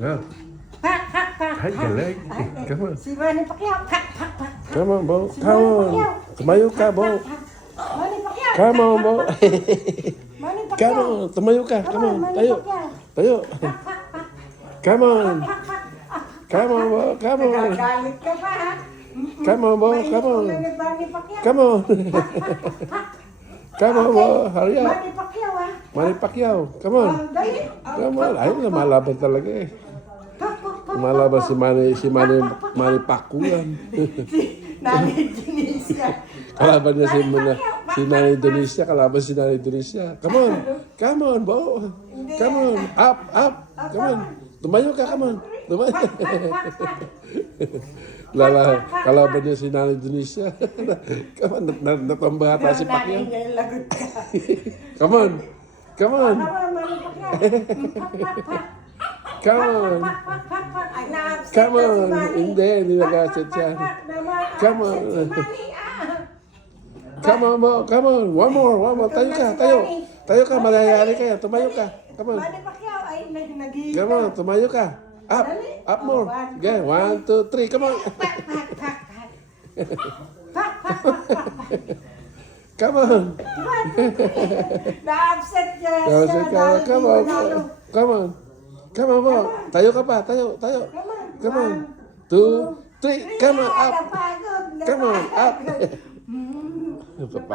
No. Pak, pak, pak. Ay, galing. Come on. Si Manny Pacquiao. Pak, pak, pak. Come on, Bo. Si Come Manny on. Pacquiao. Tumayo ka, Bo. Manny Pacquiao. Come on, Bo. Manny Pacquiao. Come on. Tumayo ka. Come on. Manny Tayo. Pacquiao. Tayo. Come on. Come on, Bo. Come on. Nagagalit ka pa, ha? Come on, Bo. Come on. Manny Pacquiao. Come on. Come on, Bo. Hurry up. Manny Pacquiao, ha? Manny Pacquiao. Come on. Dali. Come on. Ayun, lumalaban talaga eh. Pak, pak, pak. Lumalaban si Manny Pacquiao. Nani Tunisia. Kalaban niya si Nanay Indonesia. Kalaban si Nanay Indonesia. Come on. Come on, Bo. Come on. Up, up. Come on. Tumayo ka, come on. Tumayo. Kalaban niya si Nanay Indonesia. Come on. Natomba ata si Pacquiao. Lagot ka. Come on. Come on. Manny Pacquiao. Come on. Ay, na-upset Come na si on. Manny. Hindi nag-asset siya. Come on. Si Manny, Come on, Bo. Come on. One more. Tayo ka. Tayo. Tayo ka. Malayari ka. Tumayo ka. Come on. Manny Pacquiao ay nag-iiyak. Come on. Tumayo ka. Up. Up more. Okay. 1, 2, 3. Come on. Come on. Na-upset siya. Come on. Come on. Come on, Bo. Tayo ka pa. Tayo. Come on. 2, 3. Come on. Up. Napagod. Come on. Up. Kapag